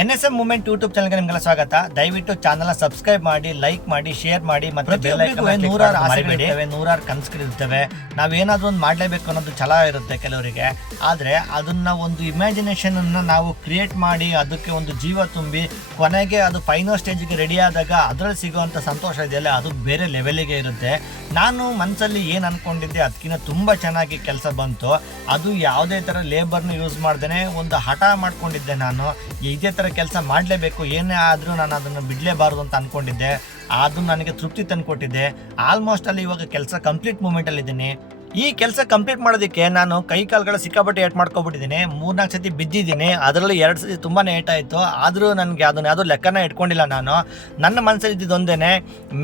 N S M movement YouTube ಚಾನಲ್ಗೆ ನಿಮ್ಗೆಲ್ಲ ಸ್ವಾಗತ. ದಯವಿಟ್ಟು ಚಾನಲ್ ಸಬ್ಸ್ಕ್ರೈಬ್ ಮಾಡಿ ಲೈಕ್ ಮಾಡಿ ಶೇರ್ ಮಾಡಿ ಮತ್ತೆ ನೂರಾರು ಆಸೆಗಳಿರ್ತವೆ, ನೂರಾರು ಕನಸುಗಳಿರ್ತವೆ ನಾವೇನಾದ್ರೂ ಒಂದು ಮಾಡಲೇಬೇಕು ಅನ್ನೋದು ಛಲ ಇರುತ್ತೆ ಕೆಲವರಿಗೆ. ಆದರೆ ಅದನ್ನ ಒಂದು ಇಮ್ಯಾಜಿನೇಷನ್ ಅನ್ನ ನಾವು ಕ್ರಿಯೇಟ್ ಮಾಡಿ ಅದಕ್ಕೆ ಒಂದು ಜೀವ ತುಂಬಿ ಕೊನೆಗೆ ಅದು ಫೈನಲ್ ಸ್ಟೇಜ್ಗೆ ರೆಡಿ ಆದಾಗ ಅದರಲ್ಲಿ ಸಿಗುವಂತ ಸಂತೋಷ ಇದೆಯಲ್ಲ ಅದು ಬೇರೆ ಲೆವೆಲಿಗೆ ಇರುತ್ತೆ. ನಾನು ಮನಸ್ಸಲ್ಲಿ ಏನು ಅನ್ಕೊಂಡಿದ್ದೆ ಅದಕ್ಕಿಂತ ತುಂಬ ಚೆನ್ನಾಗಿ ಕೆಲಸ ಬಂತು. ಅದು ಯಾವುದೇ ಥರ ಲೇಬರ್ನ ಯೂಸ್ ಮಾಡ್ದೇನೆ ಒಂದು ಹಠ ಮಾಡ್ಕೊಂಡಿದ್ದೆ ನಾನು. ಇದೇ ಥರ ಕೆಲಸ ಮಾಡಲೇಬೇಕು, ಏನೇ ಆದರೂ ನಾನು ಅದನ್ನು ಬಿಡಲೇಬಾರ್ದು ಅಂತ ಅಂದ್ಕೊಂಡಿದ್ದೆ ಅದು ನನಗೆ ತೃಪ್ತಿ ತಂದುಕೊಟ್ಟಿದ್ದೆ. ಆಲ್ಮೋಸ್ಟ್ ಅಲ್ಲಿ ಇವಾಗ ಕೆಲಸ ಕಂಪ್ಲೀಟ್ ಮೂಮೆಂಟಲ್ಲಿ ಇದ್ದೀನಿ. ಈ ಕೆಲಸ ಕಂಪ್ಲೀಟ್ ಮಾಡೋದಕ್ಕೆ ನಾನು ಕೈ ಕಾಲುಗಳ ಸಿಕ್ಕಾಪಟ್ಟೆ ಏಟ್ ಮಾಡ್ಕೊಬಿಟ್ಟಿದ್ದೀನಿ. ಮೂರ್ನಾಲ್ಕು ಸತಿ ಬಿದ್ದಿದ್ದೀನಿ. ಅದರಲ್ಲಿ ಎರಡು ಸತಿ ತುಂಬಾ ಏಟಾಯಿತು. ಆದರೂ ನನಗೆ ಅದನ್ನ ಯಾವುದೋ ಲೆಕ್ಕನ ಇಟ್ಕೊಂಡಿಲ್ಲ ನಾನು. ನನ್ನ ಮನಸ್ಸಲ್ಲಿ ಇದ್ದಿದ್ದೊಂದೇ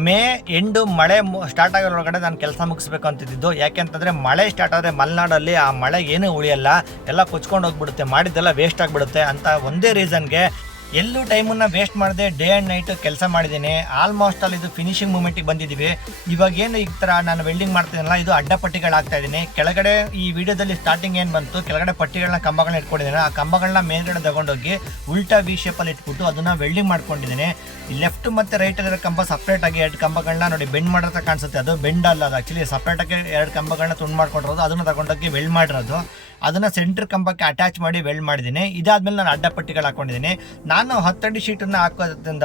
ಮೇ ಎಂಡು ಮಳೆ ಸ್ಟಾರ್ಟ್ ಆಗೋದ್ರೊಳಗಡೆ ನಾನು ಕೆಲಸ ಮುಗಿಸ್ಬೇಕು ಅಂತಿದ್ದು ಯಾಕೆಂತಂದರೆ ಮಳೆ ಸ್ಟಾರ್ಟ್ ಆದರೆ ಮಲೆನಾಡಲ್ಲಿ ಆ ಮಳೆ ಏನೂ ಉಳಿಯಲ್ಲ. ಎಲ್ಲ ಕೊಚ್ಕೊಂಡು ಹೋಗ್ಬಿಡುತ್ತೆ ಮಾಡಿದ್ದೆಲ್ಲ ವೇಸ್ಟ್ ಆಗಿಬಿಡುತ್ತೆ ಅಂತ ಒಂದೇ ರೀಸನ್ಗೆ ಎಲ್ಲೂ ಟೈಮನ್ನ ವೇಸ್ಟ್ ಮಾಡದೆ ಡೇ ಆ್ಯಂಡ್ ನೈಟ್ ಕೆಲಸ ಮಾಡಿದ್ದೀನಿ. ಆಲ್ಮೋಸ್ಟ್ ಅಲ್ಲಿ ಇದು ಫಿನಿಶಿಂಗ್ ಮೂಮೆಂಟಿಗೆ ಬಂದಿದ್ದೀವಿ. ಇವಾಗ ಏನು ಈ ಥರ ನಾನು ವೆಲ್ಡಿಂಗ್ ಮಾಡ್ತೀನಲ್ಲ ಇದು ಅಡ್ಡ ಪಟ್ಟಿಗಳಾಗ್ತಾ ಇದ್ದೀನಿ. ಕೆಳಗಡೆ ಈ ವಿಡಿಯೋದಲ್ಲಿ ಸ್ಟಾರ್ಟಿಂಗ್ ಏನು ಬಂತು, ಕೆಳಗಡೆ ಪಟ್ಟಿಗಳನ್ನ ಕಂಬಗಳನ್ನ ಇಟ್ಕೊಂಡಿದ್ದೀನಿ ಆ ಕಂಬಗಳನ್ನ ಮೇಲ್ಗಡೆ ತಗೊಂಡೋಗಿ ಉಲ್ಟಾ ವಿ ಶೇಪಲ್ಲಿ ಇಟ್ಬಿಟ್ಟು ಅದನ್ನು ವೆಲ್ಡಿಂಗ್ ಮಾಡ್ಕೊಂಡಿದ್ದೀನಿ. ಲೆಫ್ಟ್ ಮತ್ತು ರೈಟಲ್ಲಿರೋ ಕಂಬ ಸಪ್ರೇಟಾಗಿ ಎರಡು ಕಂಬಗಳನ್ನ ನೋಡಿ ಬೆಂಡ್ ಮಾಡಿರೋ ಕಾಣಿಸುತ್ತೆ. ಅದು ಬೆಂಡ್ ಅಲ್ಲ ಅದು ಆ್ಯಕ್ಚುಲಿ ಸಪ್ರೇಟಾಗಿ ಎರಡು ಕಂಬಗಳನ್ನ ತುಂಡು ಮಾಡ್ಕೊಂಡಿರೋದು, ಅದನ್ನು ತಗೊಂಡೋಗಿ ವೆಲ್ಡ್ ಮಾಡಿರೋದು. ಅದನ್ನ ಸೆಂಟರ್ ಕಂಬಕ್ಕೆ ಅಟ್ಯಾಚ್ ಮಾಡಿ ವೆಲ್ಡ್ ಮಾಡಿದ್ದೀನಿ. ಇದಾದ್ಮೇಲೆ ನಾನು ಅಡ್ಡ ಪಟ್ಟಿಗಳು ಹಾಕೊಂಡಿದ್ದೀನಿ. ನಾನು ಹತ್ತಡಿ ಶೀಟನ್ನು ಹಾಕೋದ್ರಿಂದ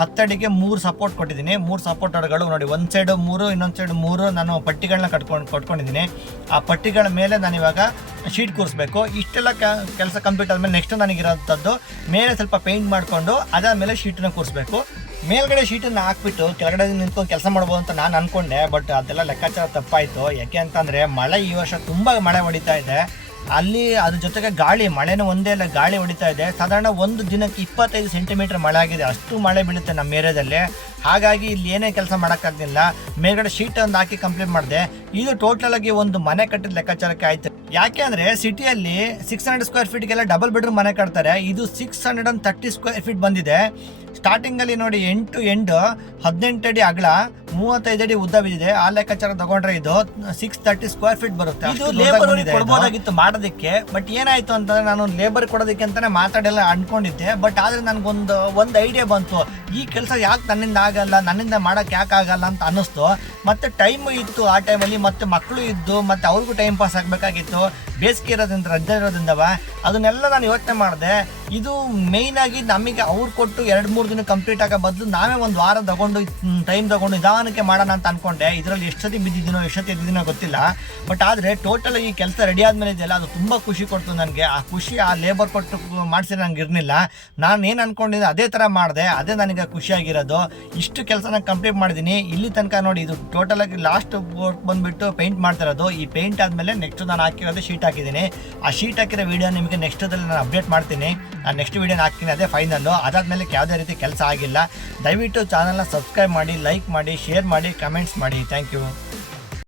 ಹತ್ತಡಿಗೆ ಮೂರು ಸಪೋರ್ಟ್ ಕೊಟ್ಟಿದ್ದೀನಿ. ಮೂರು ಸಪೋರ್ಟರ್ಗಳು ನೋಡಿ, ಒಂದು ಸೈಡು ಮೂರು, ಇನ್ನೊಂದು ಸೈಡ್ ಮೂರು ನಾನು ಪಟ್ಟಿಗಳನ್ನ ಕಟ್ಕೊಂಡು, ಕೊಟ್ಕೊಂಡಿದ್ದೀನಿ. ಆ ಪಟ್ಟಿಗಳ ಮೇಲೆ ನಾನು ಇವಾಗ ಶೀಟ್ ಕೂರಿಸ್ಬೇಕು. ಇಷ್ಟೆಲ್ಲ ಕೆಲಸ ಕಂಪ್ಲೀಟ್ ಆದಮೇಲೆ ನೆಕ್ಸ್ಟ್ ನನಗಿರೋಂಥದ್ದು, ಮೇಲೆ ಸ್ವಲ್ಪ ಪೇಂಟ್ ಮಾಡಿಕೊಂಡು ಅದಾದಮೇಲೆ ಶೀಟನ್ನು ಕೂರಿಸ್ಬೇಕು. ಮೇಲ್ಗಡೆ ಶೀಟನ್ನು ಹಾಕ್ಬಿಟ್ಟು ಕೆಳಗಡೆ ನಿಂತ್ಕೊಂಡು ಕೆಲಸ ಮಾಡ್ಬೋದು ಅಂತ ನಾನು ಅನ್ಕೊಂಡೆ ಬಟ್ ಅದೆಲ್ಲ ಲೆಕ್ಕಾಚಾರ ತಪ್ಪಾಯಿತು. ಯಾಕೆ ಅಂತಂದರೆ ಮಳೆ ಈ ವರ್ಷ ತುಂಬ ಮಳೆ ಹೊಡಿತಾ ಇದೆ. ಅಲ್ಲಿ ಅದ್ರ ಜೊತೆಗೆ ಗಾಳಿ, ಮಳೆನೂ ಒಂದೇ ಅಲ್ಲ, ಗಾಳಿ ಹೊಡಿತಾ ಇದೆ. ಸಾಧಾರಣ ಒಂದು ದಿನಕ್ಕೆ ಇಪ್ಪತ್ತೈದು ಸೆಂಟಿಮೀಟರ್ ಮಳೆ ಆಗಿದೆ. ಅಷ್ಟು ಮಳೆ ಬೀಳುತ್ತೆ ನಮ್ಮ ಏರಿಯಾದಲ್ಲಿ. ಹಾಗಾಗಿ ಇಲ್ಲಿ ಏನೇ ಕೆಲಸ ಮಾಡೋಕ್ಕಾಗಲಿಲ್ಲ. ಮೇಲ್ಗಡೆ ಶೀಟ್ ಒಂದು ಹಾಕಿ ಕಂಪ್ಲೀಟ್ ಮಾಡಿದೆ. ಇದು ಟೋಟಲ್ ಆಗಿ ಒಂದು ಮನೆ ಕಟ್ಟಿದ ಲೆಕ್ಕಾಚಾರಕ್ಕೆ ಆಯ್ತು. ಯಾಕೆ ಅಂದ್ರೆ ಸಿಟಿಯಲ್ಲಿ ಸಿಕ್ಸ್ ಹಂಡ್ರೆಡ್ ಸ್ಕ್ವೇರ್ ಫೀಟ್ಗೆಲ್ಲ ಡಬಲ್ ಬೆಡ್ರೂಮ್ ಮನೆ ಕಟ್ತಾರೆ. ಇದು six hundred and thirty square feet ಬಂದಿದೆ. ಸ್ಟಾರ್ಟಿಂಗ್ ಅಲ್ಲಿ ನೋಡಿ ಎಂಟು ಎಂಡು ಹದಿನೆಂಟು ಅಡಿ ಅಗಲ. ಮೂವತ್ತೈದು ಅಡಿ ಉದ್ದ ಬಿದ್ದಿದೆ. ಆ ಲೆಕ್ಕಾಚಾರ ತಗೊಂಡ್ರೆ ಇದು ಸಿಕ್ಸ್ ತರ್ಟಿ ಸ್ಕ್ವೇರ್ ಫೀಟ್ ಬರುತ್ತೆ. ಇದು ಲೇಬರ್ ಕೊಡ್ಬೋದಾಗಿತ್ತು ಮಾಡೋದಕ್ಕೆ ಬಟ್ ಏನಾಯ್ತು ಅಂತಂದ್ರೆ ನಾನು ಲೇಬರ್ ಕೊಡೋದಕ್ಕೆ ಅಂತಾನೆ ಮಾತಾಡೆಲ್ಲ ಅನ್ಕೊಂಡಿದ್ದೆ ಬಟ್ ಆದ್ರೆ ನನಗೊಂದು ಒಂದು ಐಡಿಯಾ ಬಂತು. ಈ ಕೆಲಸ ಯಾಕೆ ನನ್ನಿಂದ ಆಗಲ್ಲ ನನ್ನಿಂದ ಮಾಡಕ್ ಯಾಕೆ ಆಗಲ್ಲ ಅಂತ ಅನ್ನಿಸ್ತು. ಮತ್ತೆ ಟೈಮ್ ಇತ್ತು ಆ ಟೈಮಲ್ಲಿ ಮತ್ತೆ ಮಕ್ಕಳು ಇದ್ದು ಮತ್ತೆ ಅವ್ರಿಗೂ ಟೈಮ್ ಪಾಸ್ ಆಗಬೇಕಾಗಿತ್ತು. ಬೇಸಿಗೆ ಇರೋದ್ರಿಂದ, ರಜೆ ಇರೋದ್ರಿಂದವ ಅದನ್ನೆಲ್ಲ ನಾನು ಯೋಚನೆ ಮಾಡಿದೆ. ಇದು ಮೇಯ್ನ್ ಆಗಿ ನಮಗೆ ಅವ್ರು ಕೊಟ್ಟು ಎರಡು ಮೂರು ದಿನ ಕಂಪ್ಲೀಟ್ ಆಗೋ ಬದಲು ನಾವೇ ಒಂದು ವಾರ ತಗೊಂಡು ಟೈಮ್ ತಗೊಂಡು ನಿಧಾನಕ್ಕೆ ಮಾಡೋಣ ಅಂತ ಅನ್ಕೊಂಡೆ. ಇದರಲ್ಲಿ ಎಷ್ಟು ಸತಿ ಬಿದ್ದಿದ್ದೀನೋ, ಎಷ್ಟು ಸತಿ ಎದ್ದಿದ್ದೀನೋ ಗೊತ್ತಿಲ್ಲ. ಬಟ್ ಆದರೆ ಟೋಟಲ್ ಈ ಕೆಲಸ ರೆಡಿ ಆದ್ಮೇಲೆ ಇದೆಯಲ್ಲ, ಅದು ತುಂಬ ಖುಷಿ ಕೊಡ್ತು ನನಗೆ. ಆ ಖುಷಿ, ಆ ಲೇಬರ್ ಕೊಟ್ಟು ಮಾಡಿಸಿ ನಂಗೆ ಇರಲಿಲ್ಲ. ನಾನು ಏನು ಅನ್ಕೊಂಡಿದ್ದೆ, ಅದೇ ಥರ ಮಾಡಿದೆ. ಅದೇ ನನಗೆ ಖುಷಿಯಾಗಿರೋದು ಇಷ್ಟು ಕೆಲಸನ ಕಂಪ್ಲೀಟ್ ಮಾಡಿದ್ದೀನಿ ಇಲ್ಲಿ ತನಕ ನೋಡಿ, ಇದು ಟೋಟಲ್ ಆಗಿ ಲಾಸ್ಟ್ ಬಂದ್ಬಿಟ್ಟು ಪೇಂಟ್ ಮಾಡ್ತಿರೋದು ಈ ಪೇಂಟ್ ಆದಮೇಲೆ ನೆಕ್ಸ್ಟ್ ನಾನು ಹಾಕಿರೋದು ಶೀಟ್ ಹಾಕಿದ್ದೀನಿ. ಆ ಶೀಟ್ ಹಾಕಿರೋ ವೀಡಿಯೋ ನಿಮಗೆ ನೆಕ್ಸ್ಟದಲ್ಲಿ ನಾನು ಅಪ್ಡೇಟ್ ಮಾಡ್ತೀನಿ. ನಾನು ನೆಕ್ಸ್ಟ್ ವೀಡಿಯೋನ ಹಾಕ್ತೀನಿ ಅದೇ ಫೈನಲ್ಲು ಅದಾದಮೇಲೆ ಯಾವುದೇ ರೀತಿ ಕೆಲಸ ಆಗಿಲ್ಲ. ದಯವಿಟ್ಟು ಚಾನಲ್ನ ಸಬ್ಸ್ಕ್ರೈಬ್ ಮಾಡಿ ಲೈಕ್ ಮಾಡಿ ಶೇರ್ ಮಾಡಿ ಕಮೆಂಟ್ಸ್ ಮಾಡಿ. Thank you